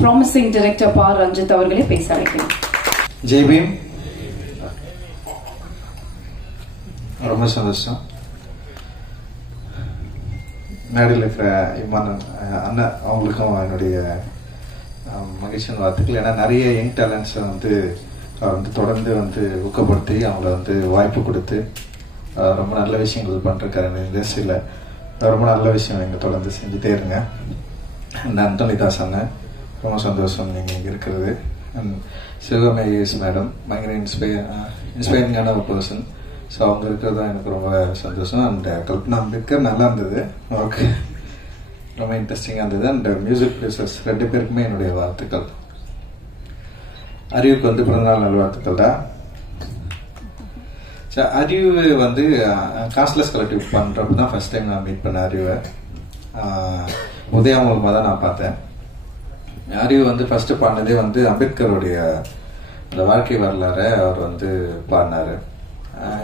Promising director பா ரஞ்சித் அவர்களே பேச அழைக்கிறேன். ஜெய் பீம். ரொம்ப சந்தோஷம். மேடையில் இருக்கிற இமானன் அண்ணன் அவங்களுக்கும் என்னுடைய மகிழ்ச்சியான வாழ்த்துக்கள். ஏன்னா நிறைய யங் டேலண்ட்ஸை வந்து அவர் வந்து தொடர்ந்து வந்து ஊக்கப்படுத்தி அவங்கள வந்து வாய்ப்பு கொடுத்து ரொம்ப நல்ல விஷயங்கள் பண்ணிருக்காரு இந்த இண்டஸ்ட்ரியில். ரொம்ப நல்ல விஷயம் நீங்கள் தொடர்ந்து செஞ்சுட்டே இருங்க. அண்ட் அந்தோனிதாஸ் அண்ணன் ரொம்ப சந்தோஷம் நீங்கள் இங்கே இருக்கிறது. அண்ட் சிவகாமி ஐஏஎஸ் மேடம் பயங்கர இன்ஸ்பைரிங்கான ஒரு பர்சன். ஸோ அவங்க இருக்கிறது தான் எனக்கு ரொம்ப சந்தோஷம். அண்ட் கல்பனா அம்பேத்கர் நல்லா இருந்தது, ஓகே, ரொம்ப இன்ட்ரெஸ்டிங்காக இருந்தது. அண்ட் மியூசிக் ப்ரொடியூசர்ஸ் 2 பேருக்குமே என்னுடைய வாழ்த்துக்கள். அறிவுக்கு வந்து பிறந்தநாள் நல்வாழ்த்துக்கள் தான். அறிவு வந்து காஸ்ட்லெஸ் கலெக்டிவ் பண்ணுறப்ப தான் ஃபர்ஸ்ட் டைம் நான் மீட் பண்ண அறிவை உதயா மூலமாக தான் நான் பார்த்தேன். அறிவு வந்து ஃபர்ஸ்ட் பாடினதே வந்து அம்பேத்கருடைய அந்த வாழ்க்கை வரலாறு அவர் வந்து பாடினாரு.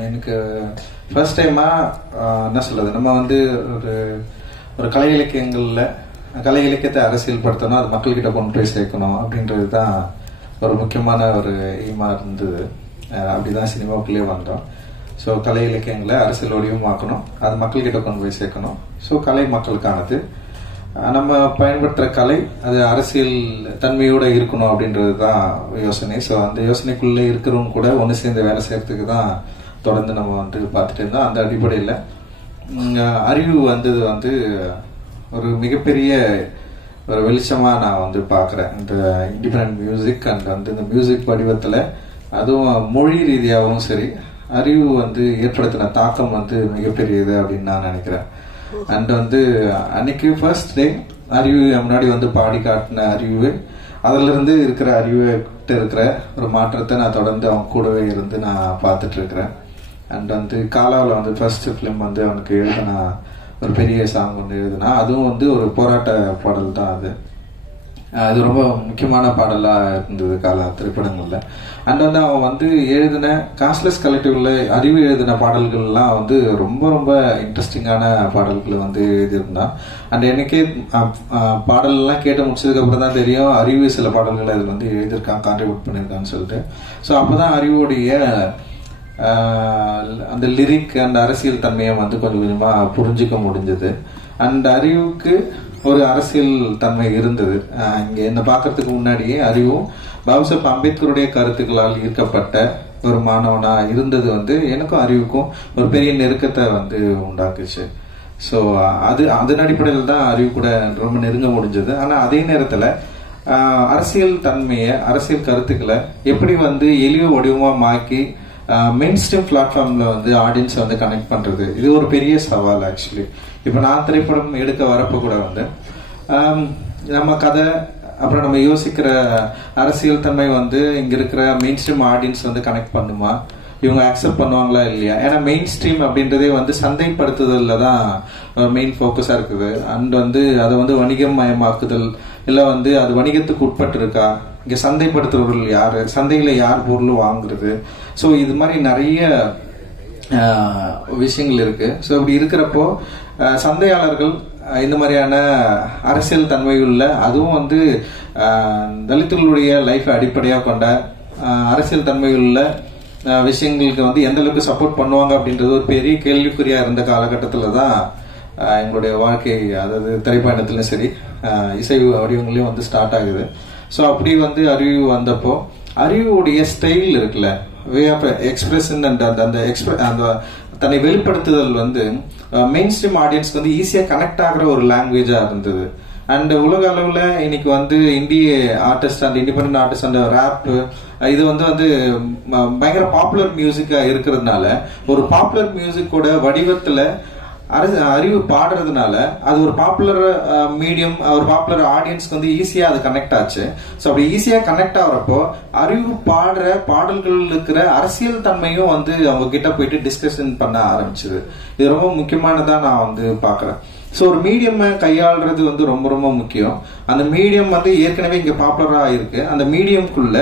எனக்கு ஃபர்ஸ்ட் டைமா என்ன சொல்றது, நம்ம வந்து ஒரு கலை இலக்கியத்தை அரசியல் படுத்தணும், அது மக்கள்கிட்ட கொண்டு போய் சேர்க்கணும் அப்படின்றது தான் ஒரு முக்கியமான ஒரு எய்மா இருந்தது. அப்படிதான் சினிமாவுக்குள்ளே வந்தோம். ஸோ கலை இலக்கியங்களை அரசியல் வடிவமாக்கணும், அது மக்கள்கிட்ட கொண்டு போய் சேர்க்கணும். ஸோ கலை மக்களுக்கானது, நம்ம பயன்படுத்துற கலை அது அரசியல் தன்மையோட இருக்கணும் அப்படின்றது தான் யோசனை. ஸோ அந்த யோசனைக்குள்ளே இருக்கிறவங்க கூட ஒன்று சேர்ந்து வேலை செய்யறதுக்கு தான் தொடர்ந்து நம்ம வந்து பார்த்துட்டு இருந்தோம். அந்த அடிப்படையில் அறிவு வந்தது வந்து ஒரு மிகப்பெரிய ஒரு வெளிச்சமா நான் வந்து பார்க்குறேன். இந்த இண்டிபெண்டன்ட் மியூசிக் அண்ட் வந்து இந்த மியூசிக் வடிவத்தில், அதுவும் மொழி ரீதியாகவும் சரி, அறிவு வந்து ஏற்படுத்தின தாக்கம் வந்து மிகப்பெரியது அப்படின்னு நான் நினைக்கிறேன். அண்ட் வந்து அன்னைக்கு ஃபர்ஸ்ட் டே அறிவு முன்னாடி வந்து பாடி காட்டின அறிவு, அதுல இருந்து இருக்கிற அறிவுகிட்ட இருக்கிற ஒரு மாற்றத்தை நான் தொடர்ந்து அவங்க கூடவே இருந்து நான் பார்த்துட்டு இருக்கிறேன். அண்ட் வந்து காலாவில் வந்து ஃபர்ஸ்ட் ஃபிலிம் வந்து அவனுக்கு எழுதினா ஒரு பெரிய சாங் ஒன்று எழுதுனா, அதுவும் வந்து ஒரு போராட்ட பாடல் தான். அது ரொம்ப முக்கியமான பாடலாக இருந்தது காலா திரைப்படங்கள்ல. அண்ட் வந்து அவன் வந்து எழுதின காஸ்ட்லெஸ் கலெக்டிவ்ல அறிவு எழுதின பாடல்கள்லாம் வந்து ரொம்ப ரொம்ப இன்ட்ரெஸ்டிங்கான பாடல்களை வந்து எழுதியிருந்தான். அண்ட் எனக்கே பாடல்லாம் கேட்டு முடிச்சதுக்கு அப்புறம் தான் தெரியும் அறிவு சில பாடல்களை அதில் வந்து எழுதியிருக்கான், கான்ட்ரிபியூட் பண்ணியிருக்கான்னு சொல்லிட்டு. ஸோ அப்போதான் அறிவுடைய அந்த லிரிக் அந்த அரசியல் தன்மையை வந்து கொஞ்சம் கொஞ்சமா புரிஞ்சுக்க முடிஞ்சது. அண்ட் அறிவுக்கு ஒரு அரசியல் தன்மை இருந்தது. இங்க என்ன பாக்குறதுக்கு முன்னாடியே அறிவும் பாபாசாஹேப் அம்பேத்கருடைய கருத்துக்களால் ஈர்க்கப்பட்ட ஒரு மாணவனா இருந்தது வந்து எனக்கும் அறிவுக்கும் ஒரு பெரிய நெருக்கத்தை வந்து உண்டாக்குச்சு. ஸோ அதன் அடிப்படையில் தான் அறிவு கூட ரொம்ப நெருங்க முடிஞ்சது. ஆனா அதே நேரத்துல அரசியல் தன்மையை, அரசியல் கருத்துக்களை எப்படி வந்து எளிய வடிவமா மாக்கி மெயின் ஸ்ட்ரீம் பிளாட்ஃபார்ம்ல வந்து ஆடியன்ஸை வந்து கனெக்ட் பண்றது, இது ஒரு பெரிய சவால். ஆக்சுவலி இப்ப நான் திரைப்படம் எடுக்க வரப்ப கூட வந்து நம்ம கதை அப்புறம் நம்ம யோசிக்கிற அரசியல் தன்மை வந்து இங்க இருக்கிற மெயின் ஸ்ட்ரீம் ஆடியன்ஸ் வந்து கனெக்ட் பண்ணுமா, இவங்க அக்செப்ட் பண்ணுவாங்களா இல்லையா. ஏன்னா மெயின் ஸ்ட்ரீம் அப்படின்றதே வந்து சந்தைப்படுத்துதல்ல தான் மெயின் ஃபோக்கஸா இருக்குது. அண்ட் வந்து அதை வந்து வணிகம் மயமாக்குதல், இல்ல வந்து அது வணிகத்துக்கு உட்பட்டு இருக்கா, இங்க சந்தைப்படுத்துறவர்கள் யாரு, சந்தையில யார் பொருள் வாங்குறது. ஸோ இது மாதிரி நிறைய விஷயங்கள் இருக்கு. ஸோ இப்படி இருக்கிறப்போ சந்தையாளர்கள் இந்த மாதிரியான அரசியல் தன்மையுள்ள, அதுவும் வந்து தலித்துகளுடைய லைஃப் அடிப்படையாக கொண்ட அரசியல் தன்மையுள்ள விஷயங்களுக்கு வந்து எந்த அளவுக்கு சப்போர்ட் பண்ணுவாங்க அப்படின்றது ஒரு பெரிய கேள்விக்குறியா இருந்த காலகட்டத்துல தான் எங்களுடைய வாழ்க்கை, அதாவது திரைப்பயணத்திலும் சரி இசை வடிவங்களையும் வந்து ஸ்டார்ட் ஆகுது. ஸோ அப்படி வந்து அறிவு வந்தப்போ அறிவுடைய ஸ்டைல் இருக்குல்ல, வே ஆஃப் எக்ஸ்பிரஷன் அண்ட் அந்த தன்னை வெளிப்படுத்துதல் வந்து மெயின் ஸ்ட்ரீம் ஆடியன்ஸ்க்கு வந்து ஈஸியா கனெக்ட் ஆகிற ஒரு லாங்குவேஜா இருந்தது. அண்ட் உலக அளவுல இன்னைக்கு வந்து இந்திய ஆர்டிஸ்ட் அண்ட் இண்டிபெண்டன்ட் ஆர்டிஸ்ட் அந்த ரேப் இது வந்து பயங்கர பாப்புலர் மியூசிக்கா இருக்கிறதுனால, ஒரு பாப்புலர் மியூசிக்கோட வடிவத்துல அறிவு பாடுறதுனால அது ஒரு பாப்புலர் மீடியம், ஒரு பாப்புலர் ஆடியன்ஸ்க்கு வந்து ஈஸியா அது கனெக்ட் ஆச்சு. ஸோ அப்படி ஈஸியா கனெக்ட் ஆகுறப்போ அறிவு பாடுற பாடல்கள் இருக்கிற அரசியல் தன்மையும் வந்து அவங்க கிட்ட போயிட்டு டிஸ்கஷன் பண்ண ஆரம்பிச்சது. இது ரொம்ப முக்கியமானதா நான் வந்து பாக்குறேன். ஸோ ஒரு மீடியம் கையாளுறது வந்து ரொம்ப ரொம்ப முக்கியம். அந்த மீடியம் வந்து ஏற்கனவே இங்க பாப்புலரா இருக்கு. அந்த மீடியம்குள்ள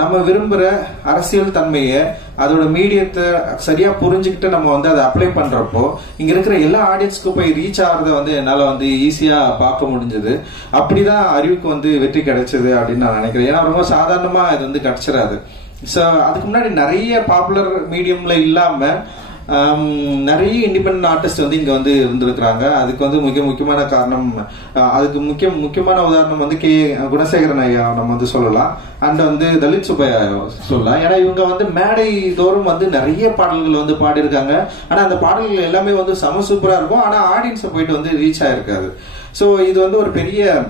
நம்ம விரும்புற அரசியல் தன்மையை அதோட மீடியத்தை சரியா புரிஞ்சுக்கிட்டு நம்ம வந்து அதை அப்ளை பண்றப்போ இங்க இருக்கிற எல்லா ஆடியன்ஸ்க்கும் போய் ரீச் ஆகிறத வந்து என்னால வந்து ஈஸியா பார்க்க முடிஞ்சது. அப்படிதான் அறிவுக்கு வந்து வெற்றி கிடைச்சது அப்படின்னு நான் நினைக்கிறேன். ஏன்னா ரொம்ப சாதாரணமா இது வந்து கிடைச்சிடாது. ஸோ அதுக்கு முன்னாடி நிறைய பாப்புலர் மீடியம்ல இல்லாம நிறைய இண்டிபெண்டன்ட் ஆர்டிஸ்ட் வந்து இங்க வந்து இருந்திருக்கிறாங்க. அதுக்கு வந்து மிக முக்கியமான காரணம், அதுக்கு முக்கியமான உதாரணம் வந்து கே குணசேகரன் ஐயா நம்ம வந்து சொல்லலாம். அண்ட் வந்து தலித் சுப்பையா சொல்லலாம். ஏன்னா இவங்க வந்து மேடை தோறும் வந்து நிறைய பாடல்கள் வந்து பாடியிருக்காங்க. ஆனா அந்த பாடல்கள் எல்லாமே வந்து செம சூப்பரா இருக்கும். ஆனா ஆடியன்ஸை போயிட்டு வந்து ரீச் ஆயிருக்காது. ஸோ இது வந்து ஒரு பெரிய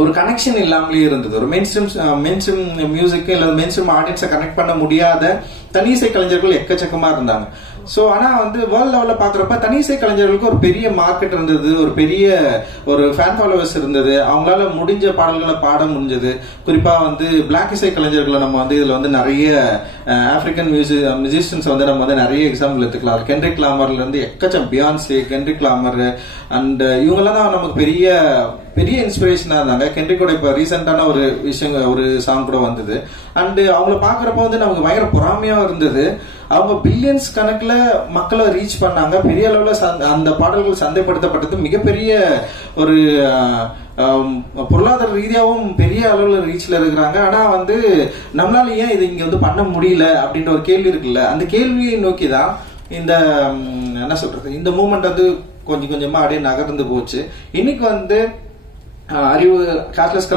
ஒரு கனெக்ஷன் இல்லாமலே இருந்தது. ஒரு மெயின்ஸ்ட்ரீம் மியூசிக் இல்ல மெயின்ஸ்ட்ரீம் ஆடியன்ஸை கனெக்ட் பண்ண முடியாத தனிசை கலைஞர்கள் எக்கச்சக்கமா இருந்தாங்க. சோ ஆனா வந்து வேர்ல்ட் லெவல்ல பாக்குறப்ப தனிசை கலைஞர்களுக்கு ஒரு பெரிய மார்க்கெட் இருந்தது, ஒரு பெரிய ஒரு ஃபேன் ஃபாலோவர்ஸ் இருந்தது, அவங்களால முடிஞ்ச பாடல்களை பாட முடிஞ்சது. குறிப்பா வந்து பிளாக் இசை கலைஞர்களை நம்ம வந்து இதுல வந்து நிறைய ஆப்பிரிக்கன் மியூசிஷியன்ஸ் வந்து நம்ம வந்து நிறைய எக்ஸாம்பிள் எடுத்துக்கலாம். கென்ட்ரிக் லாமர்ல இருந்து எக்கச்சம் பியான்சே, கென்ட்ரிக் லாமர் அண்ட் இவங்கெல்லாம் தான் நமக்கு பெரிய பெரிய இன்ஸ்பிரேஷனா இருந்தாங்க. கென்ட்ரிக்கோட இப்ப ரீசெண்டான ஒரு விஷயம், ஒரு சாங் கூட வந்தது. அண்ட் அவங்கள பாக்குறப்ப வந்து நமக்கு பயங்கர பொறாமையா இருந்தது. அவங்க பில்லியன்ஸ் கணக்குல மக்களை ரீச் பண்ணாங்க. பெரிய அளவுல அந்த பாடல்கள் சந்தைப்படுத்தப்பட்டது. மிகப்பெரிய ஒரு பொருளாதார ரீதியாகவும் பெரிய அளவுல ரீச்ல இருக்கிறாங்க. ஆனா வந்து நம்மளால ஏன் இது இங்க வந்து பண்ண முடியல அப்படின்ற ஒரு கேள்வி இருக்குல்ல, அந்த கேள்வியை நோக்கிதான் இந்த என்ன சொல்றது, இந்த மூமெண்ட் வந்து கொஞ்சம் கொஞ்சமா அப்படியே நகர்ந்து போச்சு. இன்னைக்கு வந்து அறிவு காஸ்ட்லெஸ்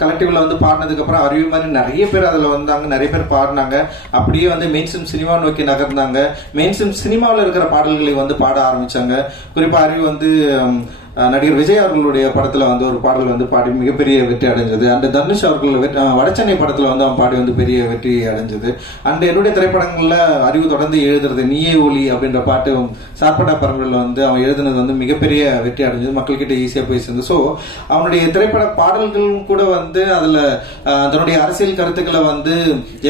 கலெக்டிவ்ல வந்து பாடினதுக்கு அப்புறம் அறிவு மாதிரி நிறைய பேர் அதுல வந்தாங்க, நிறைய பேர் பாடினாங்க. அப்படியே வந்து மெயின்ஸ்ட்ரீம் சினிமா நோக்கி நகர்ந்தாங்க. மெயின்ஸ்ட்ரீம் சினிமாவில் இருக்கிற பாடல்களை வந்து பாட ஆரம்பிச்சாங்க. குறிப்பா அறிவு வந்து நடிகர் விஜய் அவர்களுடைய படத்துல வந்து ஒரு பாடல் வந்து பாடி மிகப்பெரிய வெற்றி அடைஞ்சது. அண்ட் தனுஷ் அவர்கள் வடச்சென்னை படத்துல வந்து அவன் பாடி வந்து பெரிய வெற்றி அடைஞ்சது. அண்ட் என்னுடைய திரைப்படங்கள்ல அறிவு தொடர்ந்து எழுதுறது நீயே ஒலி அப்படின்ற பாட்டு சார்பட்டா பரம்பரையில வந்து அவன் எழுதுனது வந்து மிகப்பெரிய வெற்றி அடைஞ்சது, மக்கள்கிட்ட ஈஸியா போய் சேர்ந்து. ஸோ அவனுடைய திரைப்பட பாடல்களும் கூட வந்து அதுல தன்னுடைய அரசியல் கருத்துக்களை வந்து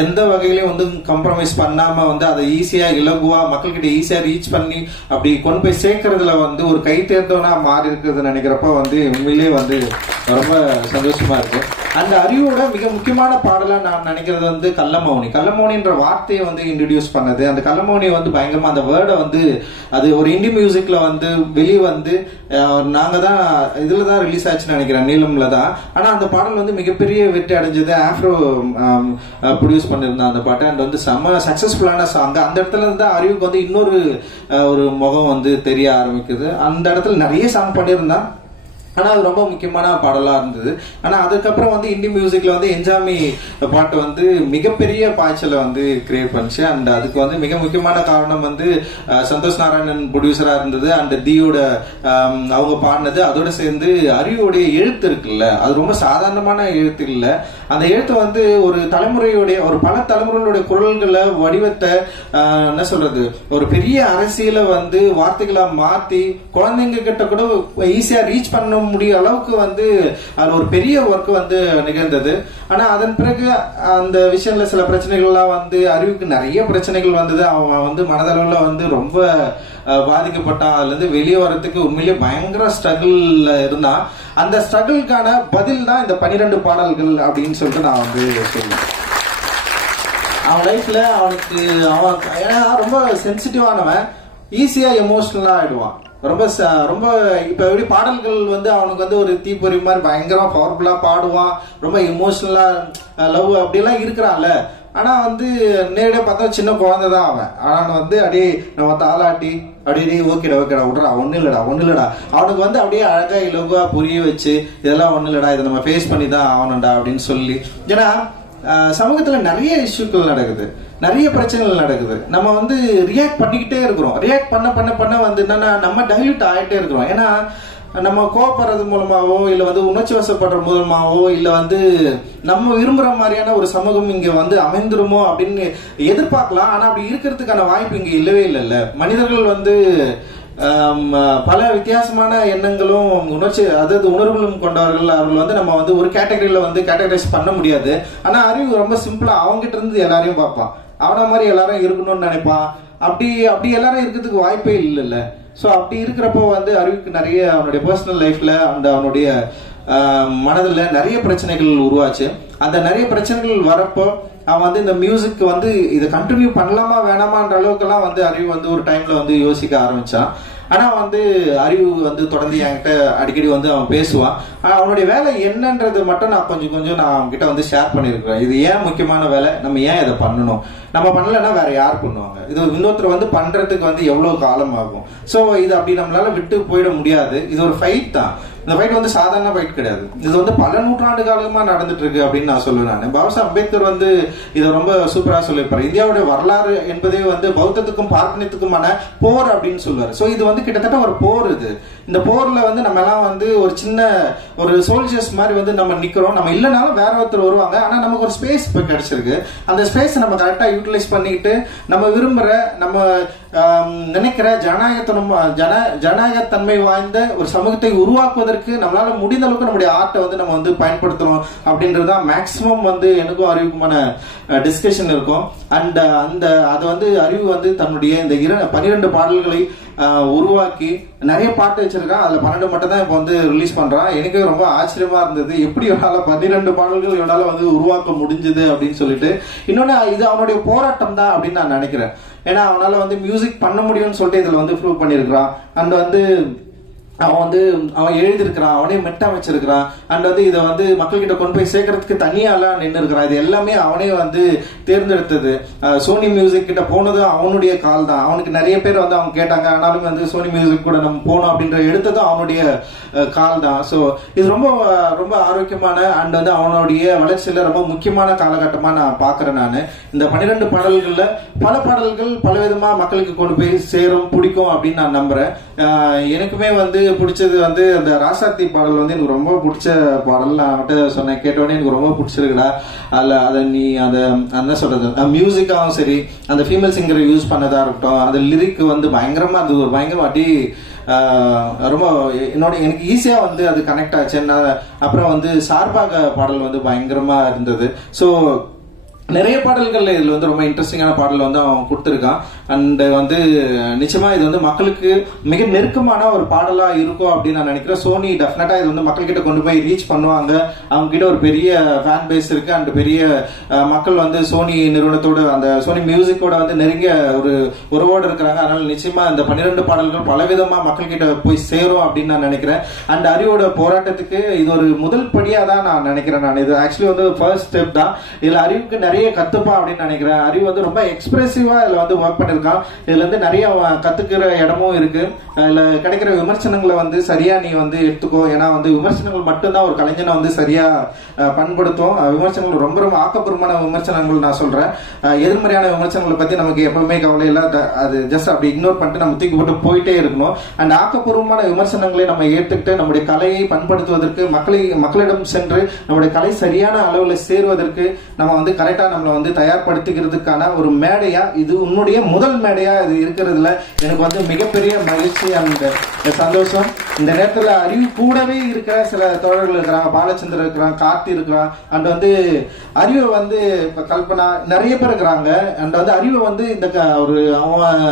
எந்த வகையிலையும் வந்து கம்ப்ரமைஸ் பண்ணாம வந்து அதை ஈஸியா இலகுவா மக்கள்கிட்ட ஈஸியா ரீச் பண்ணி அப்படி கொண்டு போய் சேர்க்கறதுல வந்து ஒரு கை தேர்ந்தவனா மாறி இருக்குது நினைக்கிறப்ப வந்து உண்மையிலேயே வந்து ரொம்ப சந்தோஷமா இருக்கு. அந்த அறிவோட மிக முக்கியமான பாடலா நான் நினைக்கிறது வந்து கள்ளமௌனி. கள்ளமௌனின்ற வார்த்தையை வந்து இன்ட்ரடியூஸ் பண்ணது. அந்த கள்ளமௌனி வந்து பயங்கரமா அந்த வேர்டை வந்து அது ஒரு இண்டி மியூசிக்ல வந்து வெளியே வந்து நாங்க தான் இதுலதான் ரிலீஸ் ஆச்சுன்னு நினைக்கிறேன், நீளம்ல தான். ஆனா அந்த பாடல் வந்து மிகப்பெரிய வெற்றி அடைஞ்சது. ஆப்ரோ ப்ரொடியூஸ் பண்ணிருந்தான் அந்த பாட்டை. அண்ட் வந்து செம்ம சக்சஸ்ஃபுல்லான சாங். அந்த இடத்துல இருந்து அறிவுக்கு வந்து இன்னொரு ஒரு முகம் வந்து தெரிய ஆரம்பிக்குது. அந்த இடத்துல நிறைய சாங் பண்ணியிருந்தான். ஆனா அது ரொம்ப முக்கியமான பாடலா இருந்தது. ஆனா அதுக்கப்புறம் வந்து இந்தி மியூசிக்ல வந்து என்ஜாமி பாட்டு வந்து மிகப்பெரிய பாய்ச்சலை வந்து கிரியேட் பண்ணுச்சு. அண்ட் அதுக்கு வந்து மிக முக்கியமான காரணம் வந்து சந்தோஷ் நாராயணன் ப்ரொடியூசரா இருந்தது. அண்ட் தியோட அவங்க பாடினது. அதோட சேர்ந்து அறிவோடைய எழுத்து இருக்குல்ல, அது ரொம்ப சாதாரணமான எழுத்து இல்ல. அந்த எழுத்து வந்து ஒரு தலைமுறையுடைய ஒரு பல தலைமுறைகளுடைய குரல்களை வடிவத்தை என்ன சொல்றது, ஒரு பெரிய அரசியலை வந்து வார்த்தைகளா மாத்தி குழந்தைங்க கிட்ட கூட ஈஸியா ரீச் பண்ண முடிய அளவுக்கு வந்து அது ஒரு பெரிய ஒர்க் வந்து நிகழ்ந்தது. ஆனா அதன் பிறகு அந்த விஷயத்துல சில பிரச்சனைகள்லாம் வந்து அறிவுக்கு நிறைய பிரச்சனைகள் வந்தது. அவன் வந்து மனதளவுல வந்து ரொம்ப பாதிக்கப்பட்டான். அதுல இருந்து வெளியே வரதுக்கு உண்மையிலேயே பயங்கர ஸ்ட்ரகிள்ல இருந்தான். அந்த ஸ்ட்ரகிள்கான பதில் தான் இந்த 12 பாடல்கள் அப்படின்னு சொல்லிட்டு நான் வந்து சொல்லுவேன். அவன் லைஃப்ல அவனுக்கு அவன் ஏன்னா ரொம்ப சென்சிட்டிவானவன், ஈஸியா எமோஷனலா ஆயிடுவான். ரொம்ப ரொம்ப இப்ப எப்படி பாடல்கள் வந்து அவனுக்கு வந்து ஒரு தீப்பொறி மாதிரி பயங்கரமா பவர்ஃபுல்லா பாடுவான், ரொம்ப எமோஷனலா லவ் அப்படிலாம் இருக்கிறான்ல. ஆனா வந்து நேரடியா பார்த்தா சின்ன குழந்தைதான் அவன். ஆனா வந்து அப்படியே நம்ம தாளாட்டி அப்படியே ஓகேடா ஓகேடா விட்றா, ஒண்ணு இல்லடா அவனுக்கு வந்து அப்படியே அழகா இலகுவா புரிய வச்சு இதெல்லாம் ஒண்ணு இல்லடா, இதை நம்ம ஃபேஸ் பண்ணி தான் ஆகணும்டா அப்படின்னு சொல்லி. ஏன்னா சமூகத்துல நிறைய இஷ்யூக்கள் நடக்குது, நிறைய பிரச்சனைகள் நடக்குது. நம்ம வந்து ரியாக்ட் பண்ணிக்கிட்டே இருக்கிறோம். ரியாக்ட் பண்ண வந்து என்னன்னா நம்ம டைல்யூட் ஆகிட்டே இருக்கிறோம். ஏன்னா நம்ம கோவப்படுறது மூலமாவோ இல்ல வந்து உணர்ச்சி வசப்படுற மூலமாவோ இல்ல வந்து நம்ம விரும்புற மாதிரியான ஒரு சமூகம் இங்க வந்து அமைந்துருமோ அப்படின்னு எதிர்பார்க்கலாம். ஆனா அப்படி இருக்கிறதுக்கான வாய்ப்பு இங்க இல்லவே இல்லைல்ல. மனிதர்கள் வந்து பல வித்தியாசமான எண்ணங்களும் உணர்வுகளும் கொண்டவர்கள். அவர்கள் வந்து நம்ம வந்து ஒரு கேட்டகரியில வந்து கேட்டகரைஸ் பண்ண முடியாது. ஆனா அறிவு ரொம்ப சிம்பிளா அவங்ககிட்ட இருந்து எல்லாரையும் பார்ப்பான். அவன மாதிரி எல்லாரும் இருக்கணும்னு நினைப்பான். அப்படி எல்லாரும் இருக்கிறதுக்கு வாய்ப்பே இல்லைல்ல. சோ அப்படி இருக்கிறப்போ வந்து அறிவுக்கு நிறைய அவனுடைய பர்சனல் லைஃப்ல அந்த அவனுடைய மனதில் நிறைய பிரச்சனைகள் உருவாச்சு. அந்த நிறைய பிரச்சனைகள் வரப்போ அவன் வந்து இந்த மியூசிக் வந்து இதை கண்டினியூ பண்ணலாமா வேணாமான்ற அளவுக்கு எல்லாம் வந்து அறிவு வந்து ஒரு டைம்ல வந்து யோசிக்க ஆரம்பிச்சான். ஆனா வந்து அறிவு வந்து தொடர்ந்து என்கிட்ட அடிக்கடி வந்து அவன் பேசுவான். அவனுடைய வேலை என்னன்றது மட்டும் நான் கொஞ்சம் நான் அவன்கிட்ட வந்து ஷேர் பண்ணிருக்கிறேன். இது ஏன் முக்கியமான வேலை, நம்ம ஏன் இதை பண்ணணும், நம்ம பண்ணலன்னா வேற யார் பண்ணுவாங்க, இது இன்னொருத்தர் வந்து பண்றதுக்கு வந்து எவ்வளவு காலம் ஆகும். சோ இது அப்படி நம்மளால விட்டு போயிட முடியாது. இது ஒரு ஃபைட் தான். இந்த ஃபைட் வந்து சாதாரண ஃபைட் கிடையாது. இது வந்து பல நூற்றாண்டு காலமா நடந்துட்டு இருக்கு அப்படின்னு நான் சொல்லுவேன். நான் பாபா அம்பேத்கர் வந்து இதை ரொம்ப சூப்பரா சொல்லியிருப்பாரு. இந்தியாவுடைய வரலாறு என்பதே வந்து பௌத்தத்துக்கும் பார்ப்பனியத்துக்குமான போர் அப்படின்னு சொல்லுவாரு. சோ இது வந்து கிட்டத்தட்ட ஒரு போர். இது இந்த போர்ல வந்து நம்ம எல்லாம் வந்து ஒரு சின்ன ஒரு சோல்ஜர்ஸ் மாதிரி வந்து நம்ம நிக்கிறோம். நம்ம இல்லைனாலும் வேற ஒருத்தர் வருவாங்க. ஆனா நமக்கு ஒரு ஸ்பேஸ் இப்ப கிடைச்சிருக்கு. அந்த ஸ்பேஸ் நம்ம கரெக்டா யூட்டிலைஸ் பண்ணிக்கிட்டு நம்ம விரும்புற, நம்ம நினைக்கிற ஜனநாயகத்தன்மை வாய்ந்த ஒரு சமூகத்தை உருவாக்குவதற்கு நம்மளால முடிந்த அளவுக்கு நம்முடைய ஆர்ட்டை வந்து நம்ம வந்து பயன்படுத்தணும் அப்படின்றதுதான் மேக்சிமம் வந்து எனக்கும் அறிவுக்குமான டிஸ்கஷன் இருக்கும். அண்ட் அது வந்து அறிவு வந்து தன்னுடைய இந்த 12 பாடல்களை உருவாக்கி நிறைய பாட்டு வச்சிருக்கான். அதுல 12 மட்டும் தான் இப்ப வந்து ரிலீஸ் பண்றான். எனக்கு ரொம்ப ஆச்சரியமா இருந்தது, எப்படி இவனால 12 பாடல்கள் இவனால வந்து உருவாக்க முடிஞ்சது அப்படின்னு சொல்லிட்டு. இன்னொன்னு இது அவனுடைய போராட்டம் தான் அப்படின்னு நான் நினைக்கிறேன். ஏன்னா அவனால வந்து மியூசிக் பண்ண முடியும்னு சொல்லிட்டு இதுல வந்து ப்ரூவ் பண்ணிருக்கிறான். அண்ட் வந்து அவன் எழுதியிருக்கிறான், அவனே மெட்டா வச்சிருக்கிறான். அண்ட் வந்து இதை வந்து மக்கள்கிட்ட கொண்டு போய் சேர்க்கறதுக்கு தனியாலாம் நின்று இருக்கிறான். இது எல்லாமே அவனே வந்து தேர்ந்தெடுத்தது. சோனி மியூசிக் கிட்ட போனதும் அவனுடைய கால் தான். அவனுக்கு நிறைய பேர் வந்து அவங்க கேட்டாங்க, ஆனாலும் வந்து சோனி மியூசிக் கூட நம்ம போனோம் அப்படின்ற எடுத்ததும் அவனுடைய கால் தான். ஸோ இது ரொம்ப ரொம்ப ஆரோக்கியமான அண்ட் வந்து அவனுடைய வளர்ச்சியில ரொம்ப முக்கியமான காலகட்டமா நான் பாக்குறேன். நான் இந்த 12 பாடல்கள்ல பல பாடல்கள் பல விதமா மக்களுக்கு கொண்டு போய் சேரும், பிடிக்கும் அப்படின்னு நான் நம்புறேன். எனக்குமே வந்து பிடிச்சது வந்து அந்த ராசாத்தி பாடல் வந்து எனக்கு ரொம்ப பிடிச்ச பாடல். நான் அவன்கிட்ட சொன்னேன், கேட்டோடனே எனக்கு ரொம்ப பிடிச்சிருக்குடா. அதை நீ அதை என்ன சொல்றது, மியூசிக்காவும் சரி, அந்த ஃபீமேல் சிங்கரை யூஸ் பண்ணதா இருக்கட்டும், அந்த லிரிக் வந்து பயங்கரமா இருந்தது. ஒரு பயங்கரமா அடி ரொம்ப எனக்கு ஈஸியா வந்து அது கனெக்ட் ஆச்சு. அப்புறம் வந்து சார்பாக பாடல் வந்து பயங்கரமா இருந்தது. ஸோ நிறைய பாடல்கள் இதுல வந்து ரொம்ப இன்ட்ரெஸ்டிங்கான பாடல் வந்து அவன் கொடுத்திருக்கான். அண்ட் வந்து நிச்சயமா இது வந்து மக்களுக்கு மிக நெருக்கமான ஒரு பாடலா இருக்கும் அப்படின்னு நான் நினைக்கிறேன். சோனி டெஃபினட்டா இது வந்து மக்கள் கிட்ட கொண்டு போய் ரீச் பண்ணுவாங்க. அவங்க கிட்ட ஒரு பெரிய ஃபேன் பேஸ் இருக்கு. அண்ட் பெரிய மக்கள் வந்து சோனி நிறுவனத்தோட, அந்த சோனி மியூசிக்கோட வந்து நெருங்கிய ஒரு உறவோடு இருக்கிறாங்க. அதனால நிச்சயமா இந்த 12 பாடல்கள் பலவிதமா மக்கள் கிட்ட போய் சேரும் அப்படின்னு நான் நினைக்கிறேன். அண்ட் அறிவோட போராட்டத்துக்கு இது ஒரு முதல் படியா தான் நான் நினைக்கிறேன். நான் இது ஆக்சுவலி வந்து ஃபர்ஸ்ட் ஸ்டெப் தான். இதுல அறிவுக்கு நிறைய கத்துப்பா அப்படின்னு நினைக்கிறேன். அறிவு வந்து ரொம்ப எக்ஸ்பிரசிவா இதுல வந்து ஒர்க் பண்ணிருக்கான். இதுல இருந்து நிறைய கத்துக்கிற இடமும் இருக்கு. இதுல கிடைக்கிற விமர்சனங்களை வந்து சரியா நீ வந்து எடுத்துக்கோ. ஏன்னா வந்து விமர்சனங்கள் மட்டும்தான் ஒரு கலைஞனை வந்து சரியா பண்படுத்தும். விமர்சனங்கள் ரொம்ப ரொம்ப ஆக்கப்பூர்வமான விமர்சனங்கள் நான் சொல்றேன். எதிர்மறையான விமர்சனங்களை பத்தி நமக்கு எப்பவுமே கவலை இல்ல. அது ஜஸ்ட் அப்படி இக்னோர் பண்ணிட்டு நம்ம தூக்கி போட்டு போயிட்டே இருக்கணும். அண்ட் ஆக்கப்பூர்வமான விமர்சனங்களை நம்ம ஏற்றுக்கிட்டு நம்முடைய கலையை பண்படுத்துவதற்கு, மக்களிடம் சென்று நம்முடைய கலை சரியான அளவுல சேருவதற்கு நம்ம வந்து கரெக்டா நம்மளை வந்து தயார்படுத்திக்கிறதுக்கான ஒரு மேடையா, இது உன்னுடைய முதல் மேடையா இது இருக்கிறதுல எனக்கு வந்து மிகப்பெரிய மகிழ்ச்சி அண்ட் சந்தோஷம். இந்த நேரத்துல அறிவு கூடவே இருக்கிற சில தோழர்கள் இருக்கிறாங்க. பாலச்சந்திரன் இருக்கிறான், கார்த்தி இருக்கிறான். அண்ட் வந்து அறிவை வந்து இப்ப கல்பனா நிறைய பேர் இருக்கிறாங்க. அண்ட் வந்து அறிவை வந்து இந்த ஒரு அவன்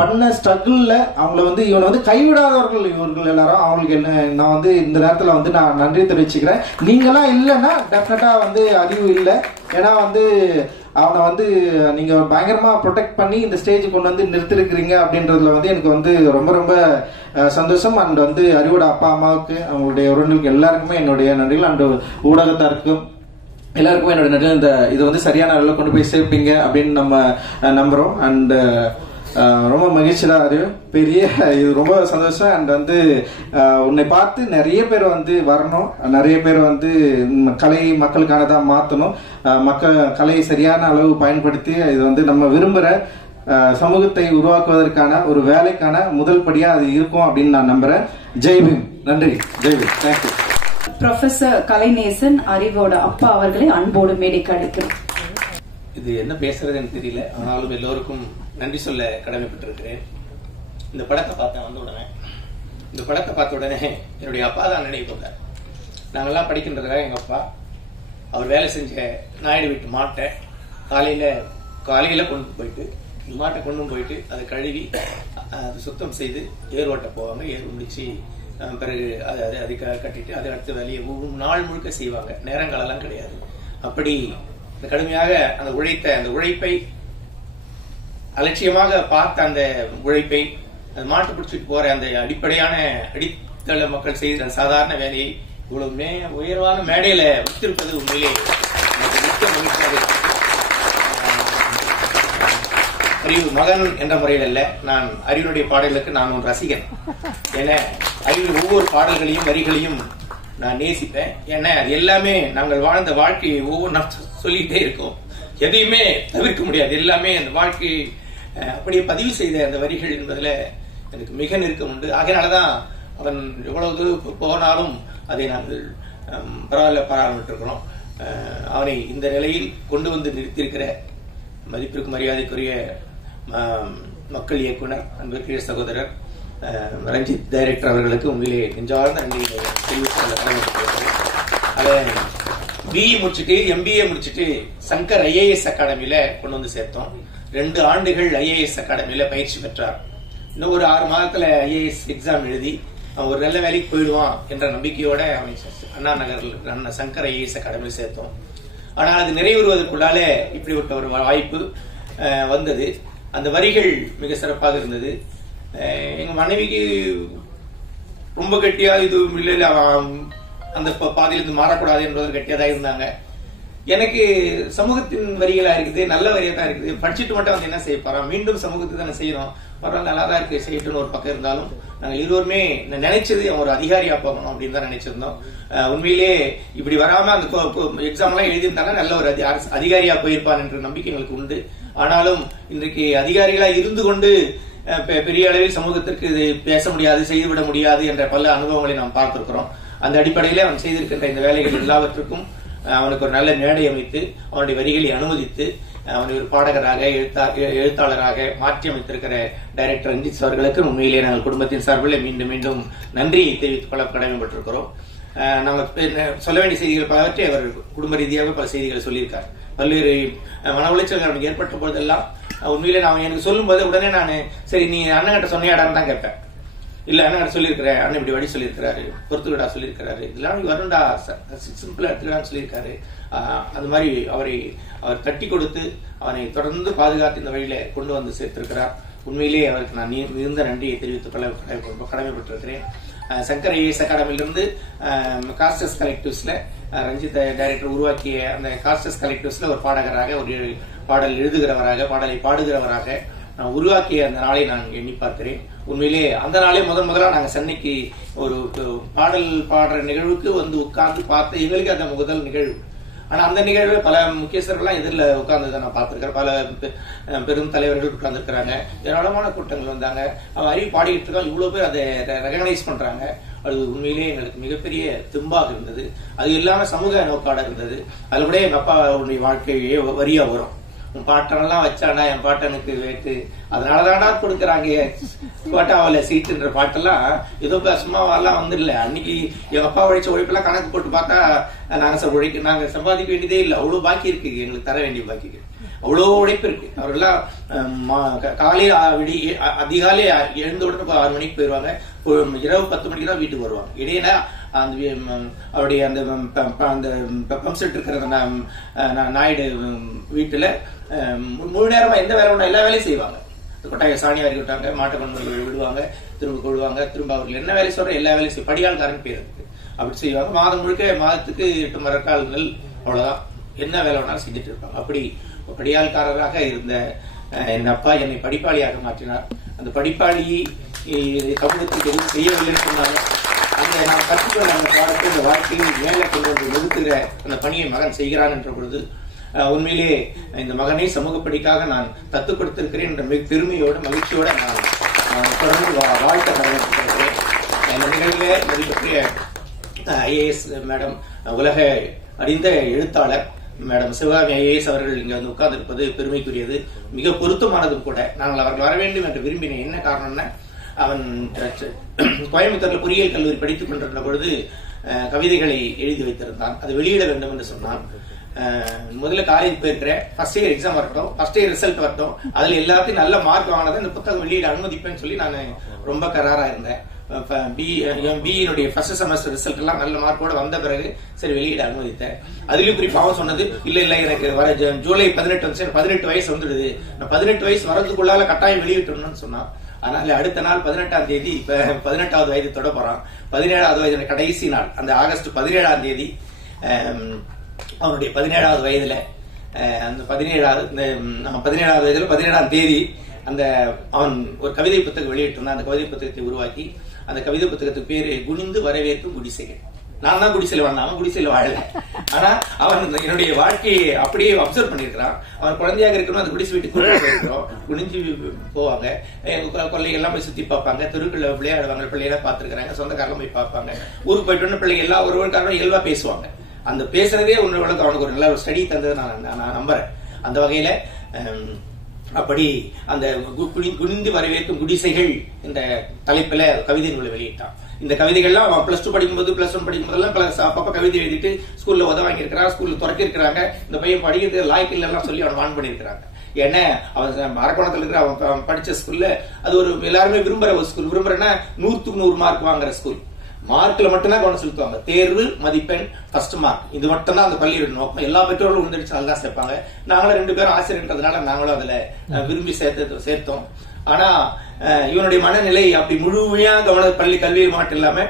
பண்ண ஸ்ட்ரகிள்ல அவங்கள வந்து இவனை வந்து கைவிடாதவர்கள் இவர்கள் எல்லாரும். அவங்களுக்கு என்ன நான் வந்து இந்த நேரத்துல வந்து நான் நன்றி தெரிவிச்சுக்கிறேன். நீங்களாம் இல்லைன்னா டெஃபினட்டா வந்து அறிவு இல்லை. ஏன்னா வந்து அவனை வந்து நீங்க பயங்கரமா ப்ரொடெக்ட் பண்ணி இந்த ஸ்டேஜ் கொண்டு வந்து நிறுத்திருக்கிறீங்க அப்படின்றதுல வந்து எனக்கு வந்து ரொம்ப ரொம்ப சந்தோஷம். அண்ட் வந்து அறிவோட அப்பா அம்மாவுக்கு, அவங்களுடைய உறவினர்களுக்கு எல்லாருக்குமே என்னுடைய நன்றிகள். அண்ட் ஊடகத்தாருக்கும் எல்லாருக்குமே என்னுடைய நன்றி. இந்த இது வந்து சரியான அளவில் கொண்டு போய் சேர்ப்பீங்க அப்படின்னு நம்ம நம்புறோம். அண்ட் ரொம்ப மகிழ்ச்சி தான் அறிவு, பெரிய இது ரொம்ப சந்தோஷம். அண்ட் வந்து உன்னை பார்த்து நிறைய பேர் வந்து வரணும், நிறைய பேர் வந்து கலை மக்களுக்கானதா மாற்றணும், கலையை சரியான அளவு பயன்படுத்தி இது வந்து நம்ம விரும்புற சமூகத்தை உருவாக்குவதற்கான ஒரு வேலைக்கான முதல் படியா அது இருக்கும் அப்படின்னு நான் நம்புறேன். ஜெய்பீம். நன்றி. ஜெய்பீம். தேங்க்யூ. ப்ரொஃபசர் கலைநேசன் அறிவோட அப்பா அவர்களை அன்போடு மேடைக்கு அழைக்கிறோம். இது என்ன பேசுறதுன்னு தெரியல, ஆனாலும் எல்லோருக்கும் நன்றி சொல்ல கடமைப்பட்டிருக்கிறேன். இந்த படத்தை பார்த்தேன் வந்த உடனே. இந்த படத்தை பார்த்த உடனே என்னுடைய அப்பா தான் நினைவு வந்தார். நாங்கெல்லாம் படிக்கின்றதுக்காக எங்க அப்பா அவர் வேலை செஞ்ச நாயுடு வீட்டு மாட்டை காலையில கொண்டு போயிட்டு, மாட்டை கொண்டு போயிட்டு அதை கழுவி அது சுத்தம் செய்து ஏர் ஓட்ட போவாங்க. ஏர் முடிச்சு பிறகு அதை கட்டிட்டு அதை அடுத்த வேலையை நாள் முழுக்க செய்வாங்க. நேரங்களெல்லாம் கிடையாது. அப்படி கடுமையாக அந்த உழைப்பை அலட்சியமாக பார்த்த அந்த உழைப்பை மாட்டு பிடிச்சிட்டு போற அந்த அடிப்படையான அடித்தள மக்கள் செய்த சாதாரண வேலையை இவ்வளவு உயர்வான மேடையில வைத்திருப்பது உண்மையிலே மிக்க மகிழ்ச்சியாக. அறிவு மகன் என்ற முறையில் அல்ல, நான் அறிவுடைய பாடல்களுக்கு நான் ஒரு ரசிகன். ஏன்னா அறிவு ஒவ்வொரு பாடல்களையும் வரிகளையும் நான் நேசிப்பேன். ஏன்னா அது எல்லாமே நாங்கள் வாழ்ந்த வாழ்க்கையை ஒவ்வொன்றா சொல்லிட்டே இருக்கோம். எதையுமே தவிர்க்க முடியாது. எல்லாமே அந்த வாழ்க்கையை அப்படியே பதிவு செய்த அந்த வரிகள் என்பதுல எனக்கு மிக நெருக்கம் உண்டு. ஆகையினாலதான் அவன் எவ்வளவு போனாலும் அதை நாங்கள் பாராமட்டு இருக்கிறோம். அவனை இந்த நிலையில் கொண்டு வந்து நிறுத்தியிருக்கிற மதிப்பிற்கு மரியாதைக்குரிய மக்கள் இயக்குனர் அன்பிற்குரிய சகோதரர் ரஞ்சித் டைரக்டர் அவர்களுக்கு உண்மையிலே நெஞ்சார்ந்த நன்றி தெரிவித்துக் அதை பிஇ முடிச்சுட்டு MBA முடிச்சுட்டு சங்கர் IAS அகாடமியில கொண்டு வந்து சேர்த்தோம். 2 ஆண்டுகள் IAS அகாடமியில பயிற்சி பெற்றார். இன்னும் ஒரு 6 மாதத்துல IAS எக்ஸாம் எழுதி அவன் ஒரு நல்ல வேலைக்கு போயிடுவான் என்ற நம்பிக்கையோட அவன் அண்ணா நகரில் சங்கர் IAS அகாடமியில் சேர்த்தோம். ஆனால் அது நிறைவேறுவதற்குள்ளாலே இப்படிப்பட்ட ஒரு வாய்ப்பு வந்தது. அந்த வரிகள் மிக சிறப்பாக இருந்தது. எங்க மனைவிக்கு ரொம்ப கட்டியா இது இல்ல அந்த பாதையிலிருந்து மாறக்கூடாது என்பது கட்டியாதான் இருந்தாங்க. எனக்கு சமூகத்தின் வரிகளா இருக்குது, நல்ல வரியா தான் இருக்குது. படிச்சுட்டு மட்டும் வந்து என்ன செய்ய போறோம், மீண்டும் சமூகத்தை தானே செய்யணும், பரவாயில்ல நல்லா தான் இருக்கு செய்யட்டுன்னு ஒரு பக்கம் இருந்தாலும் நாங்கள் இருவருமே நினைச்சது ஒரு அதிகாரியா போகணும் அப்படின்னு தான் நினைச்சிருந்தோம். உண்மையிலே இப்படி வராம அந்த எக்ஸாம் எல்லாம் எழுதியிருந்தாங்க நல்ல ஒரு அதிகாரியா போயிருப்பான் என்ற நம்பிக்கை எங்களுக்கு உண்டு. ஆனாலும் இன்றைக்கு அதிகாரிகளா இருந்து கொண்டு பெரிய அளவில் சமூகத்திற்கு இது பேச முடியாது, செய்துவிட முடியாது என்ற பல அனுபவங்களை நாம் பார்த்திருக்கிறோம். அந்த அடிப்படையில அவன் செய்திருக்கின்ற இந்த வேலைகள் எல்லாவற்றுக்கும் அவனுக்கு ஒரு நல்ல மேடை அமைத்து அவனுடைய வரிகளை அனுமதித்து அவனை ஒரு பாடகராக எழுத்தாளராக மாற்றி அமைத்திருக்கிற டைரக்டர் ரஞ்சித் அவர்களுக்கு உண்மையிலேயே நாங்கள் குடும்பத்தின் சார்பில் மீண்டும் மீண்டும் நன்றியை தெரிவித்துக் கொள்ள கடமைப்பட்டிருக்கிறோம். நாங்கள் சொல்ல வேண்டிய செய்திகள் பலவற்றை அவர் குடும்ப ரீதியாக பல செய்திகளை சொல்லியிருக்கார். பல்வேறு மன உளைச்சல்கள் அவனுக்கு ஏற்பட்ட போதெல்லாம் உண்மையிலே நான் எனக்கு சொல்லும் போது உடனே நான் சரி நீ அண்ணன்கிட்ட சொன்னியாடான்னு தான் கேட்பேன். இல்ல அண்ணன் சொல்லியிருக்கிறேன், அண்ணன் இப்படி வழி சொல்லியிருக்கிறாரு, பொறுத்துக்கடா சொல்லியிருக்கிறாரு, இதெல்லாம் வருண்டா சிம்பிளா எடுத்துக்கடான்னு சொல்லியிருக்காரு. அது மாதிரி அவர் தட்டி கொடுத்து அவனை தொடர்ந்து பாதுகாத்து இந்த வழியில கொண்டு வந்து சேர்த்திருக்கிறார். உண்மையிலேயே அவருக்கு நான் மிகுந்த நன்றியை தெரிவித்துக் கொள்ள கடமைப்பட்டிருக்கிறேன். சங்கர் IAS அகாடமியிலிருந்து காஸ்டஸ் கலெக்டிவ்ஸ்ல ரஞ்சித் டைரக்டர் உருவாக்கிய அந்த காஸ்டஸ் கலெக்டிவ்ஸ்ல ஒரு பாடகராக, ஒரு பாடல் எழுதுகிறவராக, பாடலை பாடுகிறவராக உருவாக்கிய அந்த நாளை நான் எண்ணி பார்க்கிறேன். உண்மையிலே அந்த நாளே முதலா நாங்க சென்னைக்கு ஒரு பாடல் பாடுற நிகழ்வுக்கு வந்து உட்கார்ந்து பார்த்து எங்களுக்கு அந்த முதல் நிகழ்வு. ஆனா அந்த நிகழ்வு பல முக்கியஸ்தர்கள்லாம் எதிரில் உட்கார்ந்து நான் பார்த்திருக்கிறேன். பல பெரும் தலைவர்கள் உட்கார்ந்து இருக்கிறாங்க, ஏராளமான கூட்டங்கள் வந்தாங்க. அவன் அறிவு பாடிக்கிட்டு இருக்கான், இவ்வளவு பேர் அதை ரெகனைஸ் பண்றாங்க. அது உண்மையிலேயே எங்களுக்கு மிகப்பெரிய திம்பாக இருந்தது. அது இல்லாம சமூக நோக்காட இருந்தது. அது கூட எங்க அப்பாவுடைய வாழ்க்கையே வரியா வரும். உன் பாட்டனெல்லாம் வச்சாண்டா என் பாட்டனுக்கு வேட்டு, அதனாலதான்டா கொடுக்குறாங்க கோட்டாவில சீட்டுன்ற பாட்டெல்லாம் ஏதோ சும்மாவெல்லாம் வந்துடல. அன்னைக்கு எங்க அப்பா உழைச்ச உழைப்பெல்லாம் கணக்கு போட்டு பார்த்தா நாங்க சம்பாதிக்க வேண்டியதே இல்லை. அவ்வளவு பாக்கி இருக்கு, எங்களுக்கு தர வேண்டிய பாக்கி அவ்வளவு உழைப்பு இருக்கு. அவர்கள்லாம் காலையில அதிகாலை எழுந்த உடனே 6 மணிக்கு போயிருவாங்க, இரவு 10 மணிக்கு தான் வீட்டுக்கு வருவாங்க. இடையில அவருடைய அந்த பம்ப் செட் இருக்கிற நாயுடு வீட்டுல முழு நேரமா எந்த வேலை உண்டா எல்லா வேலையும் செய்வாங்க. கொட்டாய சாணி வாரி விட்டாங்க, மாட்டு கொண்டு விடுவாங்க, திரும்ப கொள்வாங்க, திரும்ப அவர்கள் என்ன வேலை சொல்ற எல்லா வேலையும் செய்ய படியாள்காரன் பேர் இருக்கு. அப்படி செய்வாங்க. மாதம் முழுக்க மாதத்துக்கு 8 மரக்கால்கள் அவ்வளவுதான், என்ன வேலை வேணாலும் செஞ்சுட்டு இருப்பாங்க. அப்படி படியாள்காரராக இருந்த என் அப்பா என்னை படிப்பாளியாக மாற்றினார். அந்த படிப்பாளியை சமூகத்துக்கு எதுவும் செய்யவில்லைன்னு சொன்னாங்க. அந்த நான் கற்றுக்கொண்ட அந்த பாடத்தை இந்த வாழ்க்கையில் மேலே கொண்டு வந்து நிறுத்துகிற அந்த பணியை மகன் செய்கிறான் என்ற பொழுது உண்மையிலே இந்த மகனை சமூக படிக்காக நான் தத்து கொடுத்திருக்கிறேன் என்ற மிக பெருமையோட மகிழ்ச்சியோட நான் தொடர்ந்து வாழ்க்கை கடமைப்பட்டிருக்கிறேன். இந்த நிகழ்வுல மதிப்பற்றிய IAS மேடம், உலக அறிந்த எழுத்தாளர் மேடம் சிவகாமி IAS அவர்கள் இங்க வந்து உட்கார்ந்து இருப்பது பெருமைக்குரியது, மிக பொருத்தமானதும் கூட. நாங்கள் அவர்கள் வர வேண்டும் என்று விரும்பினேன். என்ன காரணம்னா, அவன் கோயம்புத்தூர்ல பொறியியல் கல்லூரி படித்துக் கொண்டிருந்த பொழுது கவிதைகளை எழுதி வைத்திருந்தான். அதை வெளியிட வேண்டும் என்று சொன்னான். முதல்ல காலேஜ் போயிருக்கிறேன், ஃபர்ஸ்ட் இயர் எக்ஸாம் வரட்டும், ஃபர்ஸ்ட் இயர் ரிசல்ட் வரட்டும், அதுல எல்லாத்தையும் நல்ல மார்க் வாங்கினதை இந்த புத்தகம் வெளியிட அனுமதிப்பேன்னு சொல்லி நான் ரொம்ப கராரா இருந்தேன். பிஇனுடைய ஃபர்ஸ்ட் செமஸ்டர் ரிசல்ட் எல்லாம் நல்ல மார்க்கோட வந்த பிறகு சரி வெளியிட அனுமதித்தேன். அதுலயும் குறிப்பாக சொன்னது இல்ல எனக்கு வர ஜூலை 18 வந்து 18 வயசு வந்துடுது, நான் 18 வயசு வரதுக்குள்ளால கட்டாயம் வெளியிட்டணும்னு சொன்னான். அதனால அடுத்த நாள் 18ஆம் தேதி இப்ப 18வது வயது தொட போறான். 17வது வயது கடைசி நாள் அந்த ஆகஸ்ட் 17ஆம் தேதி அவனுடைய 17வது வயதுல அந்த 17வது வயதுல 17ஆம் தேதி அந்த அவன் ஒரு கவிதை புத்தகம் வெளியிட்டிருந்தான். அந்த கவிதை புத்தகத்தை உருவாக்கி அந்த கவிதை புத்தகத்துக்கு பேரு குனிந்து வரவேற்கும் குடிசைகள். நான் தான் குடிசையில் வாழ்ந்தேன், அவன் குடிசையில் வாழல. ஆனா அவன் என்னுடைய வாழ்க்கையை அப்படியே அப்சர்வ் பண்ணிருக்கிறான். அவன் குழந்தையாக இருக்கணும், அந்த குடிசை வீட்டுக்கு போயிருக்கிறோம், குனிஞ்சு போவாங்க, கொள்ளைகள்லாம் போய் சுத்தி பார்ப்பாங்க, தெருக்குள்ள விளையாடுவாங்க, பிள்ளையெல்லாம் பார்த்துருக்காங்க, சொந்தக்காரெல்லாம் போய் பார்ப்பாங்க, ஊருக்கு போயிட்டு பிள்ளைங்க எல்லா ஒருவருக்காரும் இயல்பா பேசுவாங்க. அந்த பேசுறதே உன்னோட அவனுக்கு ஒரு நல்ல ஒரு ஸ்டடி தந்தது நான் நம்புறேன். அந்த வகையில அப்படி அந்த குனிந்து வரவேற்கும் குடிசைகள் இந்த தலைப்புல கவிதை நூலை வெளியிட்டான். இந்த கவிதைகள்லாம் அவன் +2 படிக்கும்போது +1 படிக்கும்போதெல்லாம் அப்பப்ப கவிதை எழுதிட்டு ஸ்கூல்ல உதவ வாங்கியிருக்கிறான், ஸ்கூல்ல துறக்கி இருக்கிறாங்க. இந்த பையன் படிக்கிறது லாய்க்கு இல்லைன்னா சொல்லி அவன் வான் பண்ணிருக்கிறாங்க. ஏன்னா அவன் மரக்கோணத்துல இருக்கிற அவன் படிச்ச ஸ்கூல்ல அது ஒரு எல்லாருமே விரும்புற ஒரு ஸ்கூல். விரும்புறேன்னா 100க்கு 100 மார்க் வாங்குற ஸ்கூல். மார்க்ல மட்டும்தான் கவனம் செலுத்துவாங்க. தேர்வு, மதிப்பெண், ஃபர்ஸ்ட் மார்க், இது மட்டும்தான் அந்த பள்ளியோட நோக்கம். எல்லா பெற்றோர்களும் உண்டடிச்சு நல்லா சேர்ப்பாங்க. நாங்களும் 2 பேரும் ஆசிரியர்ன்றதுனால நாங்களும் அதுல விரும்பி சேர்த்தோம். ஆனா இவனுடைய மனநிலை அப்படி முழுமையா பள்ளி கல்வியில் மட்டும் இல்லாம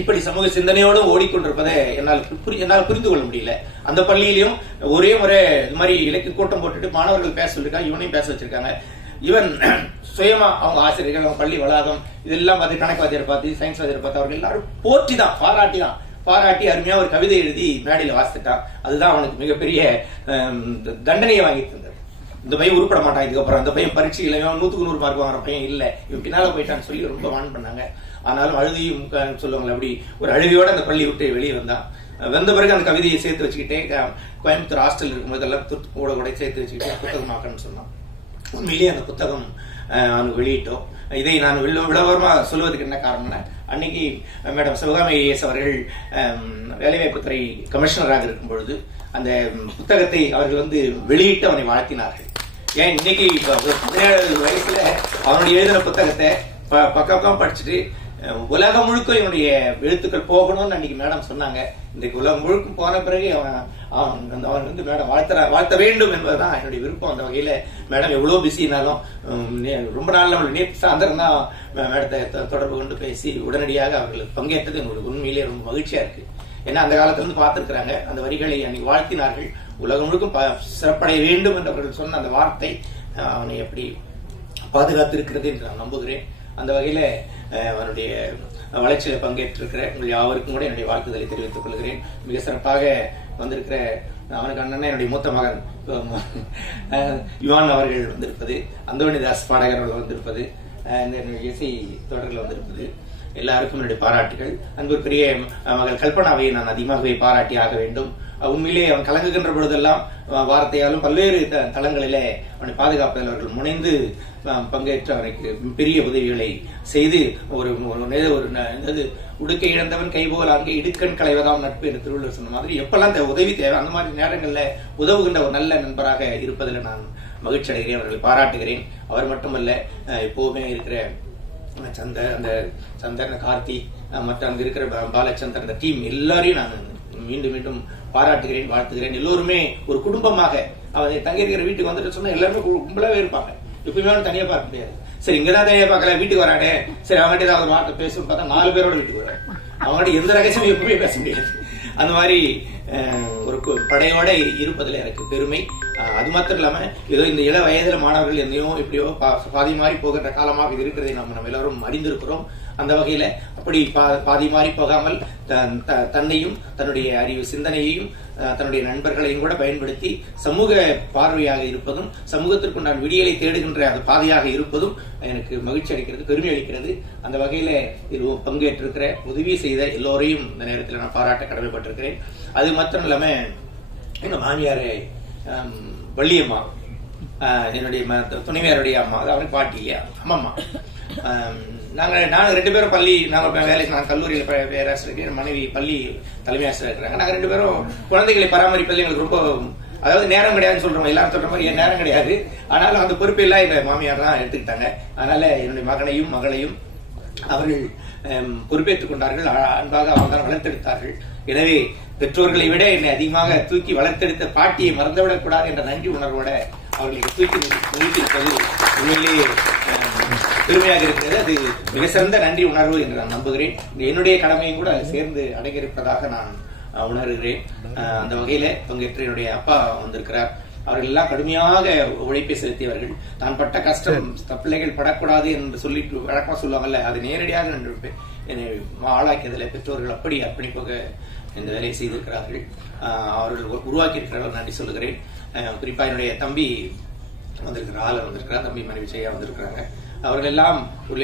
இப்படி சமூக சிந்தனையோடு ஓடிக்கொண்டிருப்பதை என்னால் புரிந்து கொள்ள முடியல. அந்த பள்ளியிலையும் ஒரே முறை இது மாதிரி இலக்கிய கூட்டம் போட்டுட்டு மாணவர்கள் பேச சொல்லிருக்காங்க, இவனையும் பேச வச்சிருக்காங்க. இவன் சுயமா அவங்க ஆசிரியர்கள், அவங்க பள்ளி வளாகம் இதெல்லாம் பார்த்து, கணக்கு வாத்தியார் பார்த்து, சயின்ஸ் வாத்தியார் பார்த்து, அவர்கள் எல்லாரும் போற்றி தான் பாராட்டி அருமையா ஒரு கவிதை எழுதி மேடையில வாசித்துட்டான். அதுதான் அவனுக்கு மிகப்பெரிய தண்டனையை வாங்கி தந்தது. இந்த பையன் உருப்பட மாட்டான் இதுக்கப்புறம், அந்த பையன் பரீட்சையில 100க்கு 100 மார்க் வாங்குற பையன் இல்ல, இவன் பின்னால போயிட்டான்னு சொல்லி ரொம்ப வான் பண்ணாங்க. ஆனாலும் அழுதியும் சொல்லுவாங்க, அப்படி ஒரு அழுவியோட அந்த பள்ளி விட்டு வெளியே வந்தான். வந்த பிறகு அந்த கவிதையை சேர்த்து வச்சுக்கிட்டே கோயம்புத்தூர் ஹாஸ்டல் இருக்கும்போது எல்லாம் கூட சேர்த்து வச்சுக்கிட்டே புத்தகமாக்கணும்னு சொன்னான். உண்மையிலேயே அந்த புத்தகம் அவனுக்கு வெளியிட்டோம். இதை நான் விளவரமா சொல்வதற்கு என்ன காரணம்னா, அன்னைக்கு மேடம் சிவகாமி ஐஏஎஸ் அவர்கள் வேலைவாய்ப்புத்துறை கமிஷனராக இருக்கும் பொழுது அந்த புத்தகத்தை அவர்கள் வெளியிட்டு அவனை வாழ்த்தினார்கள். ஏன் இன்னைக்கு 17 வயசுல அவனுடைய எழுதின புத்தகத்தை பக்கம் படிச்சுட்டு உலகம் முழுக்க இவனுடைய எழுத்துக்கள் போகணும்னு அன்னைக்கு மேடம் சொன்னாங்க. இன்றைக்கு உலகம் முழுக்க போன பிறகு அவன் மேடம் வாழ்த்த வேண்டும் என்பதுதான் என்னுடைய விருப்பம். அந்த வகையில மேடம் எவ்வளவு பிஸினாலும் ரொம்ப நாள் நேற்று சாயந்தரம் தான் மேடத்தை தொடர்பு கொண்டு பேசி உடனடியாக அவர்கள் பங்கேற்றது எங்களுக்கு உண்மையிலே ரொம்ப மகிழ்ச்சியா இருக்கு. ஏன்னா அந்த காலத்துல இருந்து பார்த்திருக்கிறாங்க, அந்த வரிகளை அன்னைக்கு வாழ்த்தினார்கள். உலகம் முழுக்கும் சிறப்படைய வேண்டும் என்று அவர்கள் சொன்ன அந்த வார்த்தை அவனை எப்படி பாதுகாத்திருக்கிறது என்று நான் நம்புகிறேன். அந்த வகையில அவனுடைய வளர்ச்சியில பங்கேற்றிருக்கிற உங்கள் யாவருக்கும் கூட என்னுடைய வாழ்த்துதலை தெரிவித்துக் கொள்கிறேன். மிக சிறப்பாக வந்திருக்கிற அவனுக்கு அண்ணன் என்னுடைய மூத்த மகன் யுவான் அவர்கள் வந்திருப்பது, அந்தோணிதாஸ் பாடகர் அவர்கள் வந்திருப்பது, இந்த இசை தொடர்கள் வந்திருப்பது, எல்லாருக்கும் என்னுடைய பாராட்டுகள். அன்புக்குரிய மகள் கல்பனாவை நான் அதிகமாகவே பாராட்டி ஆக வேண்டும். உண்மையிலே அவன் கலங்குகின்ற பொழுதெல்லாம் வார்த்தையாலும் பல்வேறு தளங்களிலே அவனை பாதுகாப்பதில் அவர்கள் முனைந்து பங்கேற்று அவனுக்கு பெரிய உதவிகளை செய்து ஒரு உடுக்கை இழந்தவன் கைபோல் அங்கே இடுக்கண் களைவதாம் நட்பு என்று திருவள்ளுவர் சொன்ன மாதிரி எப்பெல்லாம் உதவி தேவை அந்த மாதிரி நேரங்களில் உதவுகின்ற ஒரு நல்ல நண்பராக இருப்பதில் நான் மகிழ்ச்சி அடைகிறேன், அவர்களை பாராட்டுகிறேன். அவர் மட்டுமல்ல, எப்போவுமே இருக்கிற சந்தர், கார்த்தி, மற்ற அங்க இருக்கிற பாலச்சந்தர், அந்த டீம் எல்லாரையும் நான் மீண்டும் மீண்டும் பாராட்டுகிறேன், வாழ்த்துகிறேன். எல்லோருமே ஒரு குடும்பமாக அவன் தங்கி இருக்கிற வீட்டுக்கு வந்துட்டு சொன்னா எல்லாருமே கும்பலாவே இருப்பாங்க. எப்பயுமே தனியா பார்க்க முடியாது. சரி இங்கதான் தனியா பார்க்கல, வீட்டுக்கு வரானே, சரி அவங்ககிட்ட ஏதாவது வார்த்தை பேசணும்னு பார்த்தா 4 பேரோட வீட்டுக்கு வரான். அவங்ககிட்ட எந்த ரகசியமும் எப்பவுமே பேச முடியாது. அந்த மாதிரி ஒரு படையோட இருப்பதில் எனக்கு பெருமை. அது மாத்திரம் இல்லாம ஏதோ இந்த இள வயதுல மாணவர்கள் என்னையோ இப்படியோ பாதி மாறி போகின்ற காலமாக இது இருக்கிறதை நம்ம எல்லாரும் அறிந்திருக்கிறோம். அந்த வகையில அப்படி பாதி மாறி போகாமல் தன்னையும் தன்னுடைய அறிவு சிந்தனையையும் தன்னுடைய நண்பர்களையும் கூட பயன்படுத்தி சமூக பார்வையாக இருப்பதும் சமூகத்திற்கு நான் விடியலை தேடுகின்ற அந்த பாதையாக இருப்பதும் எனக்கு மகிழ்ச்சி அளிக்கிறது, பெருமை அளிக்கிறது. அந்த வகையில இது பங்கேற்றிருக்கிற உதவி செய்த எல்லோரையும் இந்த நேரத்தில் நான் பாராட்ட கடமைப்பட்டிருக்கிறேன். அது மாத்திரம் இல்லாம எங்க மாமியாரே வள்ளியம்மா, என்னுடைய துணைவியாருடைய அம்மா, அவருக்கு பாட்டி இல்லையா, அம்மம்மா. நாங்க 2 பேரும் பள்ளி, நான் கல்லூரியில் பேராசிரியர், என் மனைவி பள்ளி தலைமை ஆசிரியர் இருக்கிறாங்க. நாங்க 2 பேரும் குழந்தைகளை பராமரிப்பது எங்களுக்கு ரொம்ப, அதாவது நேரம் கிடையாதுன்னு சொல்றோம், எல்லாரும் சொல்ற மாதிரி நேரம் கிடையாது. ஆனாலும் அந்த பொறுப்பு எல்லாம் எங்க மாமியார் தான் எடுத்துக்கிட்டாங்க. அதனால என்னுடைய மகனையும் மகளையும் அவர்கள் பொறுப்பேற்றுக் கொண்டார்கள். அன்பாக அவங்க தான் வளர்த்தெடுத்தார்கள். எனவே பெற்றோர்களை விட என்னை அதிகமாக தூக்கி வளர்த்தெடுத்த பாட்டியை மறந்துவிடக் கூடாது என்ற நன்றி உணர்வோட அவர்களுக்கு தூக்கி நிறுத்தியிருப்பது உண்மையிலேயே பெருமையாக இருக்கிறது. அது மிக சிறந்த நன்றி உணர்வு என்று நான் நம்புகிறேன். என்னுடைய கடமையும் கூட சேர்ந்து அடங்கியிருப்பதாக நான் உணர்கிறேன். அந்த வகையில பங்கேற்ற என்னுடைய அப்பா வந்திருக்கிறார். அவர்கள் எல்லாம் கடுமையாக உழைப்பை செலுத்தியவர்கள். தான் பட்ட கஷ்டம் பிள்ளைகள் படக்கூடாது என்று சொல்லிட்டு வழக்கமா சொல்லுவாங்கல்ல, அது நேரடியாக என்னை ஆளாக்கியதில் பெற்றோர்கள் அப்படி அர்ப்பணிப்பாக இந்த வேலையை செய்திருக்கிறார்கள். அவர்கள் உருவாக்கி இருக்கிறார்கள், நன்றி சொல்லுகிறேன். குறிப்பா என்னுடைய தம்பி வந்திருக்கிறார், ஆளர் வந்திருக்கிறார், தம்பி மனைவி செய்யா வந்திருக்கிறாங்க. அவர்கள் எல்லாம்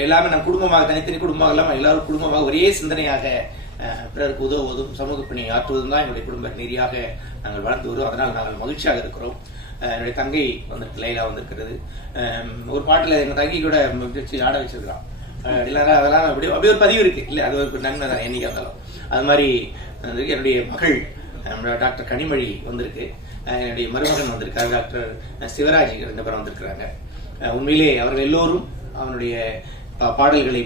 எல்லாமே நம் குடும்பமாக, தனித்தனி குடும்பமாக இல்லாமல் எல்லாரும் குடும்பமாக ஒரே சிந்தனையாக பிறருக்கு உதவுவதும் சமூக பணி ஆற்றுவதும் தான் என்னுடைய குடும்ப நெறியாக நாங்கள் வளர்ந்து வருவோம். அதனால் நாங்கள் மகிழ்ச்சியாக இருக்கிறோம். என்னுடைய தங்கை வந்திருக்கு, லைலா வந்திருக்கிறது. ஒரு பாட்டுல எங்க தங்கை கூட ஆட வச்சிருக்கான். அதெல்லாம் அப்படியே ஒரு பதிவு இருக்கு இல்ல, அது ஒரு நன்மை தான் என்னைக்கா இருந்தாலும். அது மாதிரி என்னுடைய மகள் டாக்டர் கனிமொழி வந்திருக்கு. என்னுடைய மருமகன் வந்திருக்காரு, டாக்டர் சிவராஜ் 2 பேரும் வந்திருக்கிறாங்க. உண்மையிலே அவர்கள் எல்லோரும் அவனுடைய பாடல்களை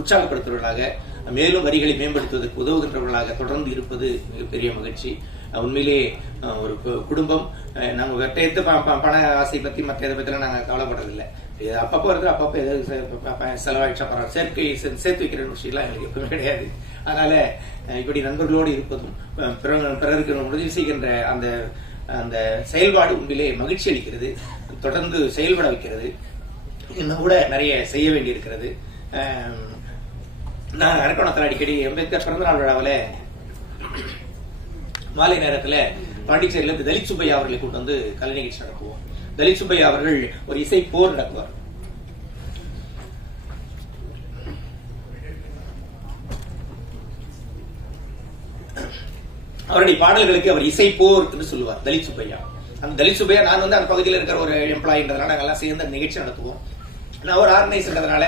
உற்சாகப்படுத்துவர்களாக, மேலும் வரிகளை மேம்படுத்துவதற்கு உதவுகின்றவர்களாக தொடர்ந்து இருப்பது மிகப்பெரிய மகிழ்ச்சி. உண்மையிலே ஒரு குடும்பம், நாங்க வெட்டையத்து பண ஆசை பத்தி மற்ற இதை பத்தி நாங்க கவலைப்படுறதில்லை. அப்பப்போ இருக்கிற அப்பப்போ எதாவது செலவாயிடுச்சா பரவாயில்ல, சேர்த்து வைக்கிற விஷயம்லாம் எங்களுக்கு எப்பவுமே கிடையாது. அதனால இப்படி நண்பர்களோடு இருப்பதும் பிறருக்கு உதவி செய்கின்ற அந்த அந்த செயல்பாடு உண்மையிலே மகிழ்ச்சி அளிக்கிறது, தொடர்ந்து செயல்பட வைக்கிறது. இன்னும் கூட நிறைய செய்ய வேண்டி இருக்கிறது. நான் அரக்கோணத்தில் அடிக்கடி அம்பேத்கர் பிறந்தநாள் விழாவில் மாலை நேரத்துல பாண்டிச்சேரியில இருந்து தலித் சுப்பையா அவர்களை கூட்டு வந்து கலை நிகழ்ச்சி நடத்துவோம். தலித் சுப்பையா அவர்கள் ஒரு இசை போர் நடத்துவார். அவருடைய பாடல்களுக்கு அவர் இசை போர் என்று சொல்லுவார் தலித் சுப்பையா. அந்த தலித் சுப்பையா, நான் வந்து அந்த பகுதியில் இருக்கிற ஒரு எம்ப்ளாயின்றதுனால நாங்கெல்லாம் சேர்ந்து அந்த நிகழ்ச்சி நடத்துவோம். நான் ஒரு ஆர்கனைசர்ன்றதுனால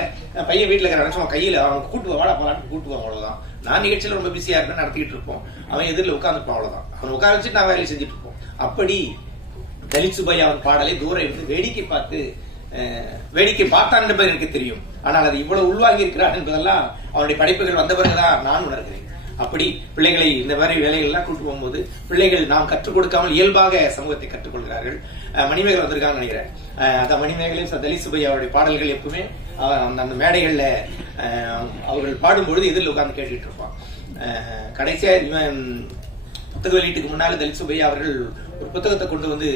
பையன் வீட்டுல இருக்கிற கையில அவன் கூட்டுவான், வாடா பாலாட்டு கூட்டுவான், அவ்வளவுதான். நான் நிகழ்ச்சியில ரொம்ப பிஸியா இருப்பேன், நடத்திட்டு இருப்போம். அவன் எதிரில் உட்காந்துருப்பான், அவ்வளவுதான். அவன் உட்கார வச்சுட்டு நான் வேலையை செஞ்சுட்டு இருப்போம். அப்படி தலித் சுப்பையா அவன் பாடலை தூரம் இருந்து வேடிக்கை பார்த்தான் என்பது எனக்கு தெரியும். ஆனால் அது இவ்வளவு உள்வாங்கி இருக்கிறான் என்பதெல்லாம் அவனுடைய படைப்புகள் வந்த பிறகுதான் நான் உணர்கிறேன். அப்படி பிள்ளைகளை இந்த மாதிரி வேலைகள் எல்லாம் கூட்டு போகும்போது பிள்ளைகள் நாம் கற்றுக் கொடுக்காமல் இயல்பாக சமூகத்தை கற்றுக்கொள்கிறார்கள். மணிமேகலை வந்திருக்காங்க நினைக்கிறேன். அந்த மணிமேகலையும் தலித் சுப்பையாவுடைய பாடல்கள் எப்பவுமே அந்த மேடைகள்ல அவர்கள் பாடும்பொழுது எதிரில் உட்கார்ந்து கேட்டுட்டு இருப்பான். கடைசியா புத்தக வெளியீட்டுக்கு முன்னால தலித் சுப்பையா அவர்கள் ஒரு புத்தகத்தை கொண்டு வந்து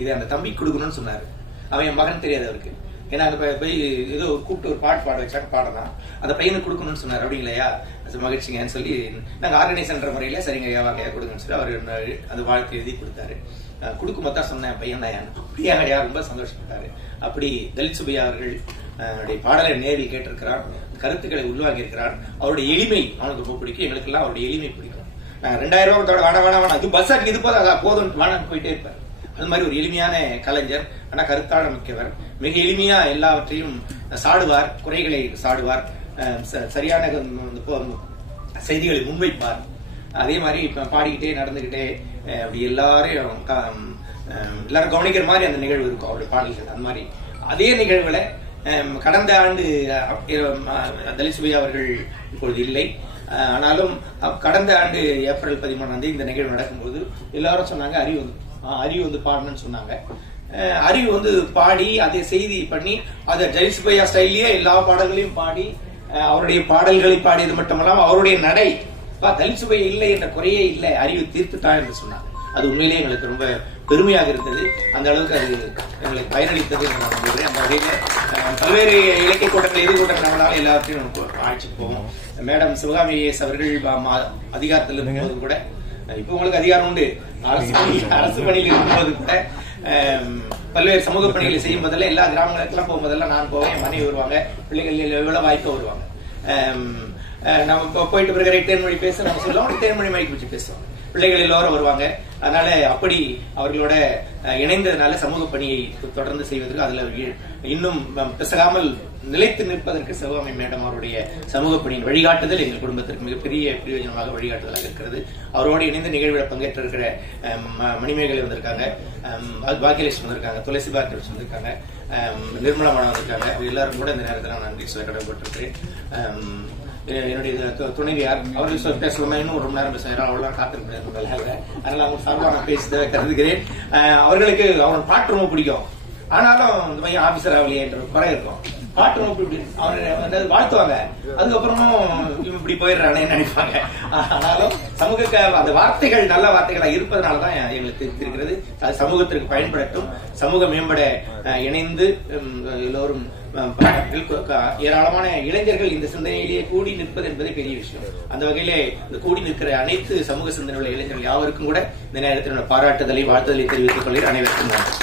இதை அந்த தம்பி கொடுக்கணும்னு சொன்னாரு. அவன் என் மகன் தெரியாது அவருக்கு. ஏன்னா அந்த போய் ஏதோ கூப்பிட்டு ஒரு பாட்டு பாட வச்சாங்க, பாடலாம், அந்த பையனுக்கு கொடுக்கணும்னு சொன்னார். அப்படிங்களையா, மகிழ்ச்சிங்கன்னு சொல்லி நாங்க ஆர்கனைசர்ன்ற முறையில சரிங்க ஐயா கொடுங்கன்னு சொல்லி அவர் அந்த வாழ்க்கை எழுதி கொடுத்தாரு. கொடுக்கும் போது தான் சொன்னேன் பையன் தான் ரொம்ப சந்தோஷப்பட்டாரு. அப்படி தலித் சுப்பையா அவர்கள் பாடலை நேரில் கேட்டிருக்கிறார், கருத்துக்களை உள்வாங்கி இருக்கிறார். அவருடைய எளிமை அவனுக்கு ரொம்ப பிடிக்கும், எங்களுக்கு எல்லாம் அவருடைய எளிமை பிடிக்கும். 2000 ரூபாய் வேணா இது பஸ் இது போதும் வேணாம் போயிட்டே இருப்பார். அது மாதிரி ஒரு எளிமையான கலைஞர், ஆனா கருத்தாட மிக்கவர். மிக எளிமையா எல்லாவற்றையும் சாடுவார், குறைகளை சாடுவார், சரியான செய்திகளை முன்வைப்பார். அதே மாதிரி இப்ப பாடிக்கிட்டே நடந்துகிட்டே அப்படி எல்லாரும் கவனிக்கிற மாதிரி அந்த நிகழ்வு இருக்கும் அவருடைய பாடல்கள். அந்த மாதிரி அதே நிகழ்வுல கடந்த ஆண்டு தலித் சுப்பையா அவர்கள் இப்பொழுது இல்லை. ஆனாலும் கடந்த ஆண்டு ஏப்ரல் 13 இந்த நிகழ்வு நடக்கும்போது எல்லாரும் சொன்னாங்க அறிவு வந்து பாடணும்னு சொன்னாங்க. அறிவு வந்து பாடி அதை செய்தி பண்ணி அதை தலித் சுப்பையா ஸ்டைல்லயே எல்லா பாடல்களையும் பாடி அவருடைய பாடல்களை பாடியது மட்டுமல்லாம அவருடைய நடை தலித் சுப்பையா இல்லை என்ற குறையே இல்லை, அறிவு தீர்த்துட்டா என்று சொன்னாங்க. அது உண்மையிலேயே எங்களுக்கு ரொம்ப பெருமையாக இருந்தது. அந்த அளவுக்கு அது எங்களுக்கு பயனளித்தது நான் நம்புகிறேன். அந்த வகையில பல்வேறு இலக்கிய கூட்டங்கள் எதிர் கூட்டங்களால எல்லாத்தையும் அழைச்சிட்டு போவோம். மேடம் சிவகாமி அவர்கள் அதிகாரத்தில் இருக்கும்போது கூட, இப்ப உங்களுக்கு அதிகாரம் உண்டு, அரசு பணியில் இருக்கும்போது கூட பல்வேறு சமூக பணிகளை செய்யும் போதெல்லாம் எல்லா கிராமங்களுக்கெல்லாம் போகும்போதெல்லாம் நான் போவேன், மனைவி வருவாங்க, பிள்ளைகள் எவ்வளவு வாய்ப்பு வருவாங்க. நம்ம போயிட்டு பிறகு தேன்மொழி பேச நம்ம சொல்லுவோம், தேன்மொழி மைக்கு வச்சு பேசுவோம். பிள்ளைகள் எல்லோரும் வருவாங்க. அதனால அப்படி அவர்களோட இணைந்ததுனால சமூக பணியை தொடர்ந்து செய்வதற்கு அதுல இன்னும் பிசகாமல் நிலைத்து நிற்பதற்கு சிவகாமி மேடம் அவருடைய சமூக பணியின் வழிகாட்டுதல் எங்கள் குடும்பத்திற்கு மிகப்பெரிய பிரயோஜனமாக வழிகாட்டுதலாக இருக்கிறது. அவரோடு இணைந்து நிகழ்வில் பங்கேற்றிருக்கிற மணிமேகலை வந்திருக்காங்க, பாக்கியலட்சுமி வந்திருக்காங்க, துளசி பாக்கியலட்சுமி வந்திருக்காங்க, நிர்மலா மனம் வந்திருக்காங்க. எல்லாரும் கூட இந்த நேரத்தில் நான் நன்றி சொல்ல கடமைப்பட்டிருக்கிறேன். என்னுடைய துணைவியார் அவர்கள் பேசலாமா, இன்னும் ரொம்ப நேரம் பேசுவாங்க, அவ்வளோ காத்திருக்கிறேன். அதனால அவங்க சார்பாக நான் பேச கருதுகிறேன். அவர்களுக்கு அவரோட பாட்டு ரொம்ப பிடிக்கும். ஆனாலும் இந்த மாதிரி ஆபீசர் ஆகலையே என்ற குறை இருக்கும். பாட்டு ரொம்ப அவங்க வாழ்த்துவாங்க, அதுக்கப்புறமும் இப்படி போயிடுறானே நினைப்பாங்க. ஆனாலும் சமூக அந்த வார்த்தைகள் நல்ல வார்த்தைகளா இருப்பதனாலதான் எங்களுக்கு இருக்கிறது. அது சமூகத்திற்கு பயன்படட்டும், சமூக மேம்பட இணைந்து எல்லோரும் ஏராளமான இளைஞர்கள் இந்த சிந்தனையிலேயே கூடி நிற்பது என்பதே பெரிய விஷயம். அந்த வகையிலே இந்த கூடி நிற்கிற அனைத்து சமூக சிந்தனை உள்ள இளைஞர்கள் யாவருக்கும் கூட இந்த நேரத்தில் பாராட்டுதலை வாழ்த்துதலை தெரிவித்துக் கொள்கிறேன். அனைவருக்கும் நன்றி.